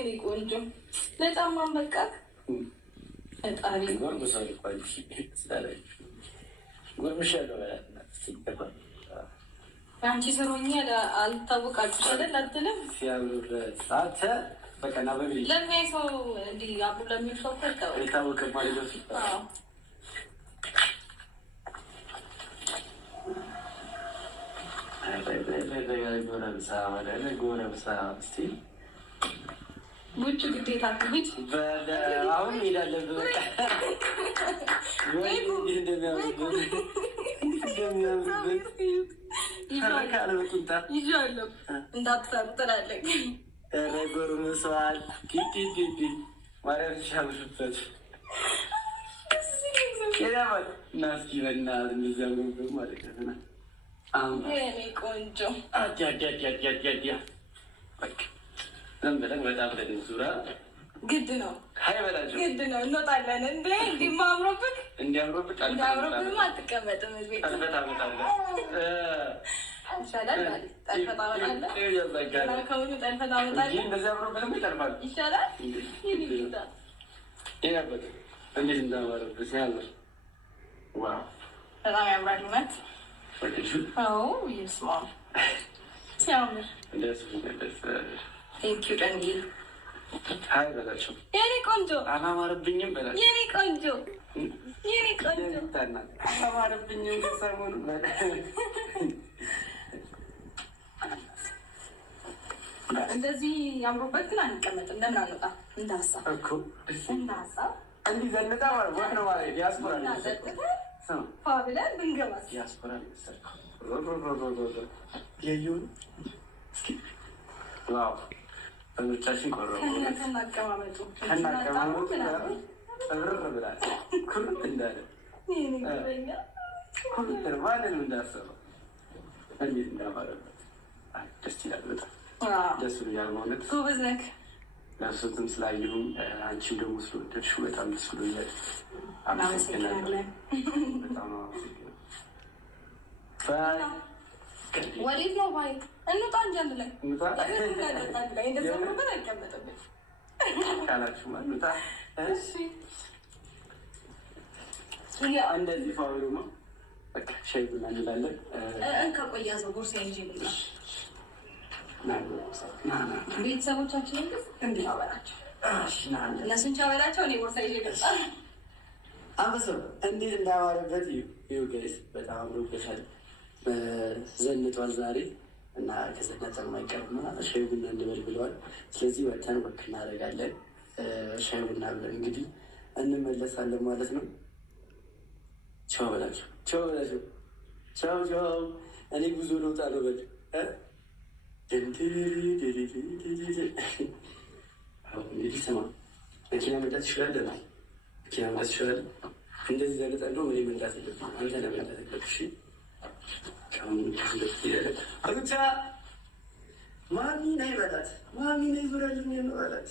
የኔ ቆንጆ ለጫማን በቃ ፈጣሪ አንቺ ሰሮኛ አልታወቃችሁ አይደል? አትልም ለሚያይ ሰው እንዲህ አብሮ ለሚል ሰው ይታወቅ ማለት ነው። ውጭ ግዴታ ክሂድ አሁን ሄዳለን። ይዣለሁ እንዳትሰሩ ትላለህ። ጎርምሰዋል ማርያም ሲሻሉሽበት ናስኪ በእናትህ እንደዚያ ማለት ነው። ቆንጆ ዝም ብለን በጣም ብለን ዙራ ግድ ነው ሀይበላቸው ግድ ነው። እንወጣለን እንደ እንዲማምሮብህ እንዲያምሮብህ አትቀመጥም። ቤት ጠልፈት አመጣለሁ ይሻላል። ጠልፈት አመጣለሁ ከሁሉ ጠልፈት አመጣለሁ። እንደዚህ አምሮብህም ይጠልፋል ይሻላል። ይነበት እንዴት እንዳማረብህ ሲያምር በጣም ያምራል። እውነት ይስማ ሲያምር ቴንኪው ደንጊል ሀይ በላቸው የኔ ቆንጆ አላማረብኝም በላቸው የኔ ቆንጆ የኔ ቆንጆ አላማረብኝም ሰሞኑ እንደዚህ አምሮበት ግን አንቀመጥም። ለምን አንወጣ? እንደ ሀሳብ እኮ እንደ ሀሳብ እንዲህ ዘንጣ ማለት ወቅ ነው ማለት ዲያስፖራ ብለን ብንገባ ዲያስፖራ የዩን ዋው በምቻችን ቆረ ከናቀማመጡ እብር ብላል ኩርት እንዳለ ኩርት ማንን እንዳሰበው እንዴት እንዳማረበት ደስ ይላል። በጣም ደስ ብሎኛል ማለት ጎበዝ ነህ። ለብሶትም ስላየሁም አንቺም ደግሞ ስለወደድሽው በጣም ደስ ብሎኛል። አመሰግናለን። በጣም ወዴት ነው ባይ? እንውጣ እንጂ አንድ ላይ እንደዚያ ነበር አይቀመጥብን ካላችሁ እንውጣ። እንደዚህ ፋብሩማ በቃ ሻይ ቡና እንላለን። ከቆያ ሰው ቦርሳ እንጂ ብላ ቤተሰቦቻችንን እንዲህ አበላቸው እነሱን ቻበላቸው። እኔ ቦርሳ ይዤ ገጣ አንበሳው እንዴት እንዳማረበት ይኸው ጋይስ፣ በጣም አምሮበታል። ዘንጧል ዛሬ እና ከዘነጠ የማይቀርና ሻይ ቡና እንበል ብለዋል። ስለዚህ ወተን ወክ እናደርጋለን። ሻይ ቡና ብለን እንግዲህ እንመለሳለን ማለት ነው። ቻው በላቸው፣ ቻው በላቸው፣ ቻው ቻው። እኔ ጉዞ ልውጣ ነው በል እንግዲህ ስማ፣ መኪና መንዳት ይችላል። መኪና መንዳት ይችላል። እንደዚህ ዘነጠ እንደው እኔ መንዳት የለብኝም፣ አንተ ነህ መንዳት የለብሽ። ብቻ ማሚ ነይ በላት፣ ማሚ ነይ ዙረልኝ ነው በላት።